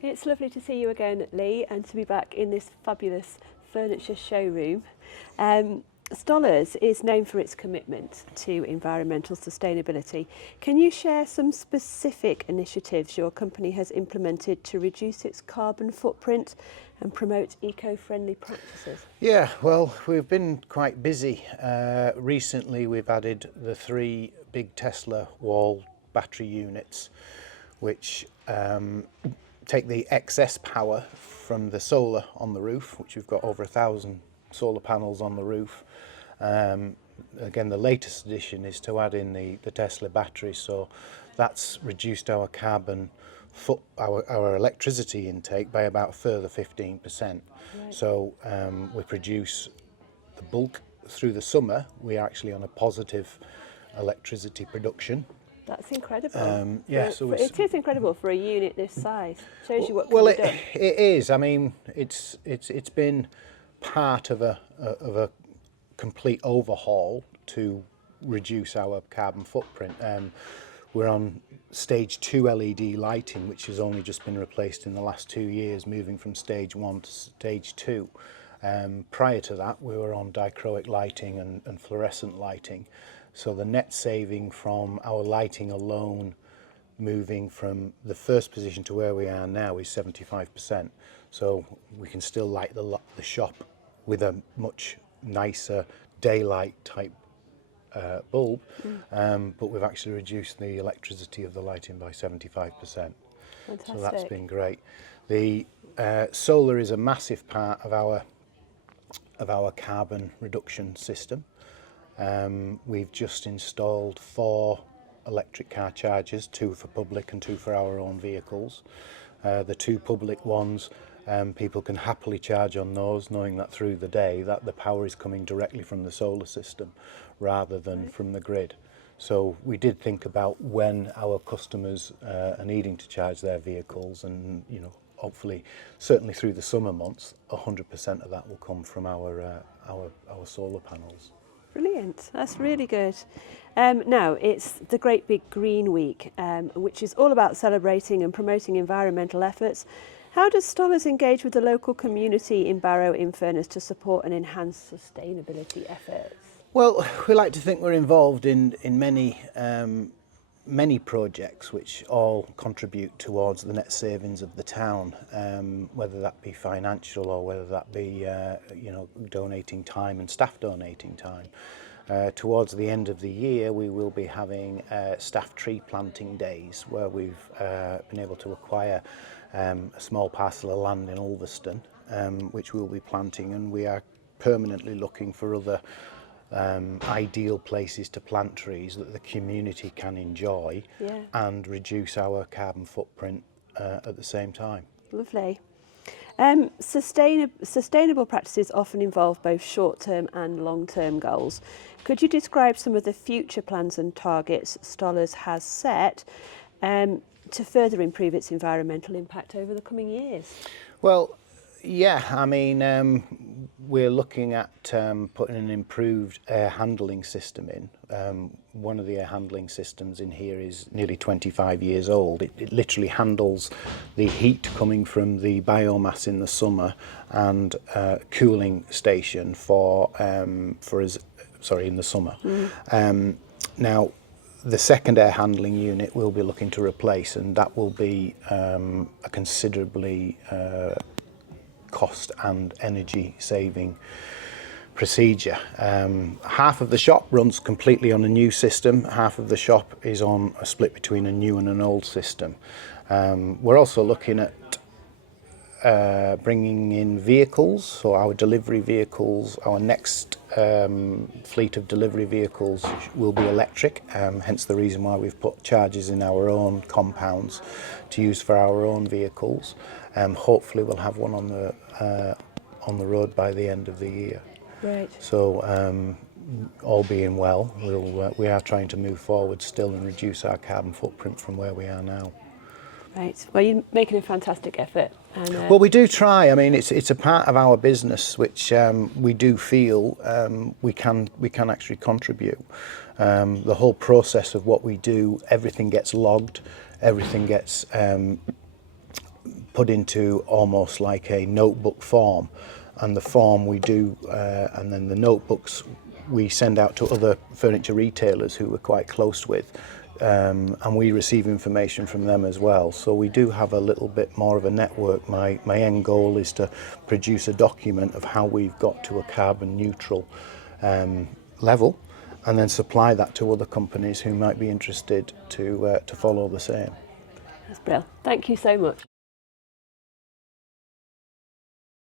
It's lovely to see you again, Lee, and to be back in this fabulous furniture showroom. Stoller's is known for its commitment to environmental sustainability. Can you share some specific initiatives your company has implemented to reduce its carbon footprint and promote eco-friendly practices? Yeah, well, we've been quite busy. Recently, we've added the 3 big Tesla wall battery units, which take the excess power from the solar on the roof, which we've got over 1,000 solar panels on the roof. Again, the latest addition is to add in the Tesla battery, so that's reduced our our electricity intake by about a further 15%. Right. So we produce the bulk through the summer. We're actually on a positive electricity production. That's incredible. It is incredible for a unit this size. Shows you what can be done. It is. I mean, it's been part of a complete overhaul to reduce our carbon footprint. We're on stage 2 LED lighting, which has only just been replaced in the last 2 years, moving from stage 1 to stage 2. Prior to that, we were on dichroic lighting and fluorescent lighting. So the net saving from our lighting alone, moving from the first position to where we are now, is 75%. So we can still light the shop with a much nicer daylight type bulb, but we've actually reduced the electricity of the lighting by 75%. Fantastic. So that's been great. The solar is a massive part of our carbon reduction system. We've just installed 4 electric car chargers, 2 for public and 2 for our own vehicles. The 2 public ones, people can happily charge on those, knowing that through the day that the power is coming directly from the solar system rather than from the grid. So we did think about when our customers are needing to charge their vehicles, and hopefully, certainly through the summer months, 100% of that will come from our solar panels. Brilliant, that's really good. Now, it's the Great Big Green Week, which is all about celebrating and promoting environmental efforts. How does Stoller's engage with the local community in Barrow-in-Furness to support and enhance sustainability efforts? Well, we like to think we're involved in many projects which all contribute towards the net savings of the town, whether that be financial or whether that be donating time and staff donating time. Towards the end of the year, we will be having staff tree planting days, where we've been able to acquire a small parcel of land in Ulverston, which we'll be planting, and we are permanently looking for other ideal places to plant trees that the community can enjoy and reduce our carbon footprint at the same time. Lovely. Sustainable practices often involve both short-term and long-term goals. Could you describe some of the future plans and targets Stoller's has set to further improve its environmental impact over the coming years? Well, yeah, I mean, we're looking at putting an improved air handling system in. One of the air handling systems in here is nearly 25 years old. It literally handles the heat coming from the biomass in the summer and cooling station in the summer. Now, the second air handling unit we'll be looking to replace, and that will be a considerably cost and energy saving procedure. Half of the shop runs completely on a new system, half of the shop is on a split between a new and an old system. We're also looking at bringing in vehicles, so our delivery vehicles, our next fleet of delivery vehicles will be electric, hence the reason why we've put chargers in our own compounds to use for our own vehicles. Hopefully we'll have one on the road by the end of the year. Right. So all being well, we are trying to move forward still and reduce our carbon footprint from where we are now. Right. Well, you're making a fantastic effort. And, well, we do try. I mean, it's a part of our business which we do feel we can actually contribute. The whole process of what we do, everything gets logged, everything gets put into almost like a notebook form, and the form we do, and then the notebooks we send out to other furniture retailers who we're quite close with, and we receive information from them as well. So we do have a little bit more of a network. My end goal is to produce a document of how we've got to a carbon neutral level, and then supply that to other companies who might be interested to follow the same. That's brilliant. Thank you so much.